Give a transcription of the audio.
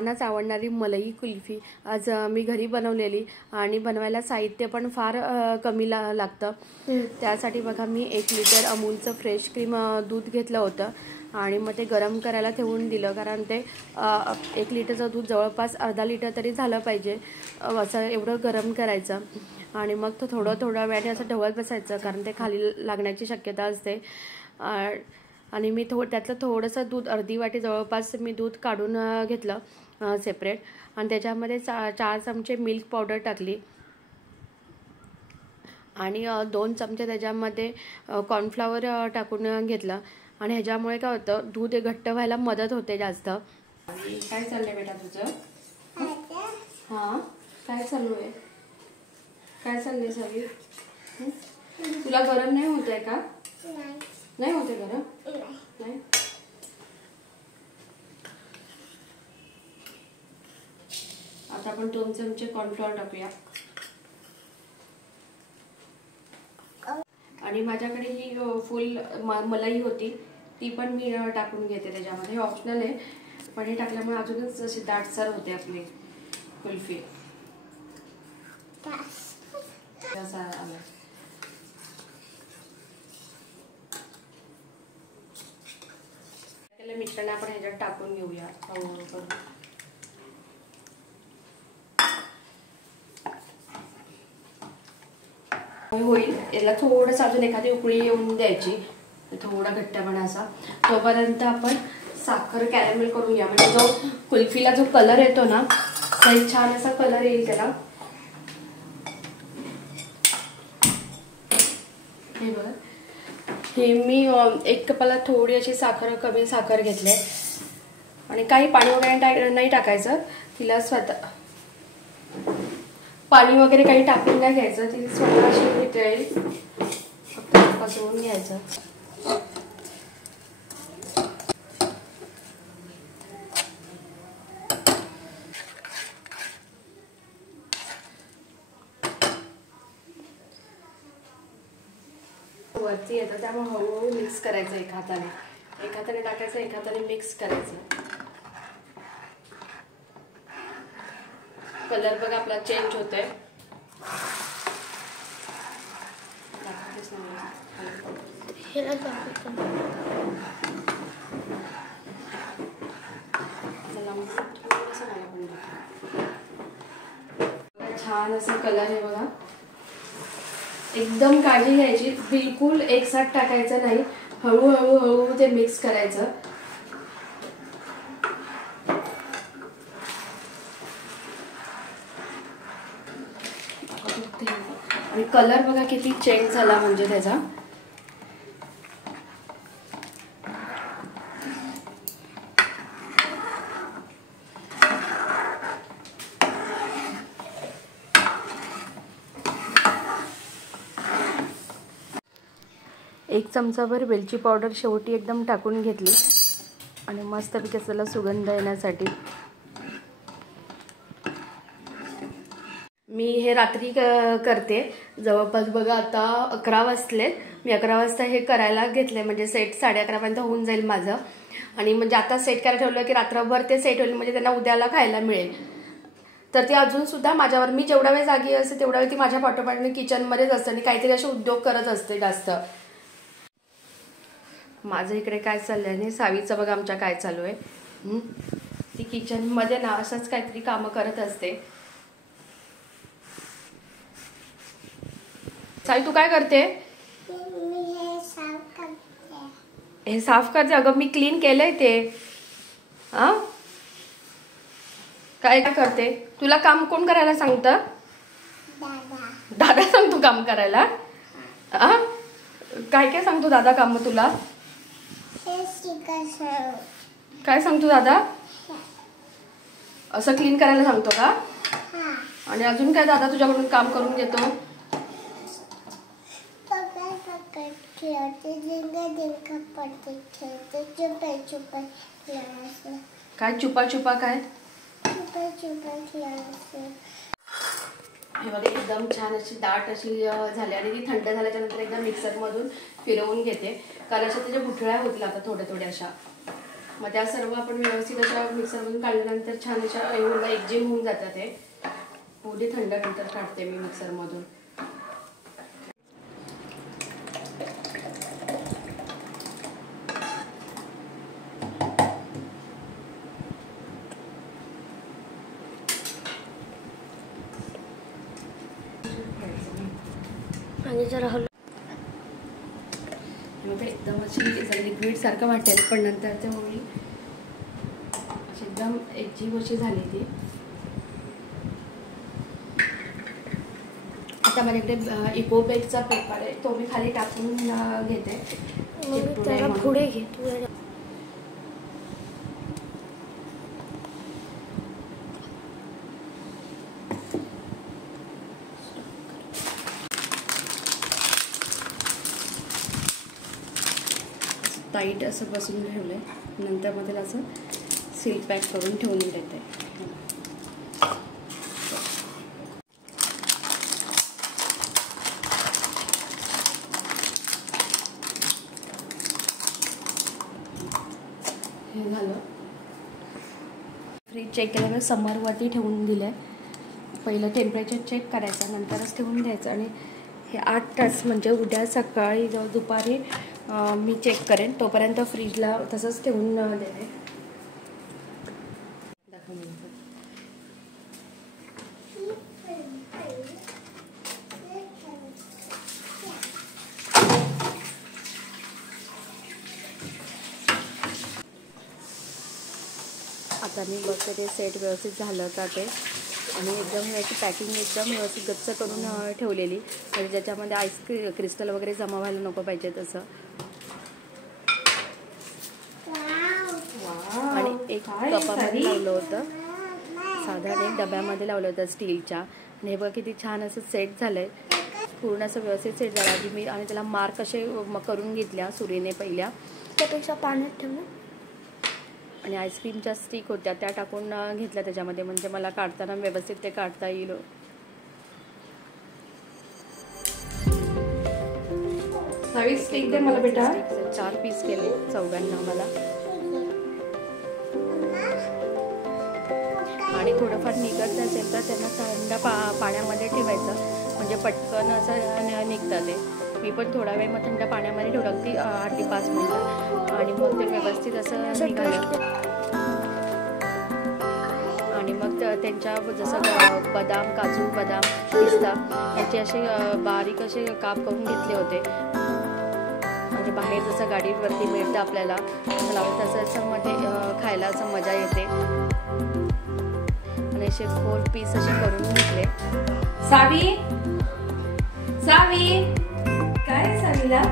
सर्वांनाच आवडणारी मलाई कुल्फी आज मी घरी बनवलेली आणि बनवायला साहित्य पण फार कमी लागतं। त्यासाठी बघा मी 1 लिटर अमूलचं फ्रेश क्रीम दूध घेतलं होतं आणि मग ते गरम करायला ठेवून दिलं, कारण ते 1 लिटरचं दूध जवळपास अर्धा लिटर तरी झालं पाहिजे असं एवढं गरम करायचं। आणि मग तो थोडा वेळाने असं ढवळत बसायचं, कारण ते खाली लागण्याची शक्यता असते। आणि मी त्यातलं थोडंसं दूध, अर्धी वाटी जवळपास मी दूध काढून घेतलं सेपरेट आणि त्याच्यामध्ये 4 चमचे मिल्क पावडर टाकली आणि 2 चमचे त्याच्यामध्ये कॉर्नफ्लॉवर टाकून घेतलं आणि ह्याच्यामुळे काय होतं, दूध घट्ट व्हायला मदत होते जास्त। काय चाललंय बेटा तुझं? हां, काय चालू आहे? काय चाललंय सगळी? तुला गरम नाही होत आहे का? नाही होते गरम? नाही। आता आपण 2 चमचे कॉर्नफ्लॉवर टाकूया आणि माझ्याकडे ही फुल मलाई होती ती पण मी टाकून घेते त्याच्यामध्ये। हे ऑप्शनल आहे, पण हे टाकल्यामुळे अजूनच अशी दाटसर होते आपली कुल्फी। मिश्रण आपण ह्याच्यात टाकून घेऊया हळूहळू। होईल याला थोडंसं अजून एखादी उकळी येऊन द्यायची, थोडा घट्टपणा असा। तोपर्यंत आपण साखर कॅरमेल करून घ्या, म्हणजे जो कुल्फीला जो कलर येतो ना, तो एक छान असा कलर येईल त्याला। हे बघा, हे मी 1 कपाला थोडी अशी कमी साखर घेतली आणि काही पाणी वगैरे नाही टाकायचं तिला। स्वतः पाणी वगैरे काही टाकून नाही घ्यायचं, ती स्वतः अशी वितळेल, फक्त पसरवून घ्यायचं। वरती येतं त्यामुळे हळूहळू मिक्स करायचं, एक हाताने टाकायचं, एक हाताने मिक्स करायचं। कलर बघा आपला चेंज होतोय। छान असं कलर आहे बघा। एकदम काळजी घ्यायची, बिलकुल एकसाथ टाकायचं नाही, हळूहळू ते मिक्स करायचं। आणि कलर बघा किती चेंज झाला म्हणजे त्याचा। एक चमचाभर वेलची पावडर शेवटी एकदम टाकून घेतली आणि मस्तपैकी त्याला सुगंध येण्यासाठी। मी हे रात्री करते, जवळपास बघा आता 11 वाजले। मी 11 वाजता हे करायला घेतले, म्हणजे सेट 11:30 पर्यंत होऊन जाईल माझं। आणि म्हणजे आता सेट करायला ठेवलं की रात्रभर ते सेट होईल, म्हणजे त्यांना उद्याला खायला मिळेल। तर ती अजून सुद्धा माझ्यावर, मी जेवढा वेळ जागी असते तेवढा वेळ ती माझ्या पाठोपाठ किचनमध्येच असते आणि काहीतरी असे उद्योग करत असते जास्त। माझं इकडे काय चाललंय आणि सावीचं बघा आमच्या काय चालू आहे। ती किचनमध्ये ना असंच काहीतरी कामं करत असते। सावी तू काय करते? हे साफ करते। अगं मी क्लीन केलंय ते। काय करते? तुला काम कोण करायला सांगतं? दादा सांगतो काम करायला? काय सांगतो दादा काम तुला? काय सांगतो दादा? असं क्लीन करायला सांगतो का? आणि अजून काय दादा तुझ्याकडून काम करून घेतो? काय चुपा चुपा काय? हे बघा एकदम छान अशी दाट अशी झाली आणि ती थंड झाल्याच्या नंतर एकदम मिक्सर मधून फिरवून घेते, कारण अशा त्याच्या गुठळ्या होतील आता थोड्या अशा। मग त्या सर्व आपण व्यवस्थित अशा मिक्सरमधून काढल्यानंतर छान अशा एवढा एकजीव होऊन जातात. ते पुढे थंड नंतर काढते मी मिक्सरमधून. आणि जरा एकदम अशी लिक्विड सारखं वाटेल, पण नंतर ते होईल एकदम एकजीव अशी झाली ती. आता माझ्याकडे इको बेकचा पेपर आहे, तो मी खाली टाकून घेते. त्याला पुढे घे तू. टाईट असं बसून ठेवलं आहे. नंतर मग त्याला असं सील पॅक करून ठेवून देते. हे झालं. फ्रीज चेक केल्यामुळे समरवरती ठेवून दिलं आहे. पहिलं टेम्परेचर चेक करायचं, नंतरच ठेवून द्यायचं. आणि हे 8 तास म्हणजे उद्या सकाळी जाऊ दुपारी मी चेक करेन, तोपर्यंत फ्रीजला तसंच ठेवून देते. आता मी बघते ते सेट व्यवस्थित झालं का ते. आणि एकदम याची पॅकिंग एकदम व्यवस्थित गच्च करून ठेवलेली, म्हणजे ज्याच्यामध्ये आईस क्रिस्टल वगैरे जमा व्हायला नको पाहिजे तसं. आणि एक कपामध्ये लावलं होतं, साधारण एक डब्यामध्ये लावलं होतं स्टीलच्या. आणि हे बघा किती छान असं सेट झालंय, पूर्ण असं व्यवस्थित सेट झालं. आधी मी आणि त्याला मार्क असे करून घेतल्या सुरीने पहिल्या, त्यापेक्षा पाण्यात ठेवलं. आणि आईस्क्रीमच्या स्टिक होत्या त्या टाकून घेतल्या त्याच्यामध्ये, म्हणजे मला काढताना व्यवस्थित ते काढता येईल. नवी स्टिक दे मला बेटा. 4 पीस केले चौघांना मला. आणि थोडंफार निघत असेल तर त्यांना थंड पाण्यामध्ये ठेवायचं, म्हणजे पटकन असं निघतं ते. मी पण थोडा वेळ मग थंड पाण्यामध्ये ठेवलं, अगदी 8 ते 5 मिनिटं. आणि मग ते व्यवस्थित असं निघालं. आणि मग त्यांच्या जसं बदाम, काजू बदाम, पिस्ता याचे असे बारीक असे काप करून घेतले होते. म्हणजे बाहेर जसं गाडीवरती मिळतं आपल्याला तसं असं मध्ये खायला असं मजा येते. आणि असे 4 पीस असे करून घेतले. सावी सावी काय सावीला